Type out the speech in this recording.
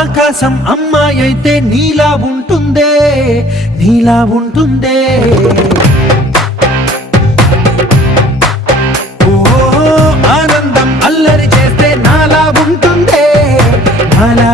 ఆకాశం అమ్మాయి అయితే నీలా ఉంటుందే, నీలా ఉంటుందే. ఆనందం అల్లరి చేస్తే నాలా ఉంటుందే, నాలా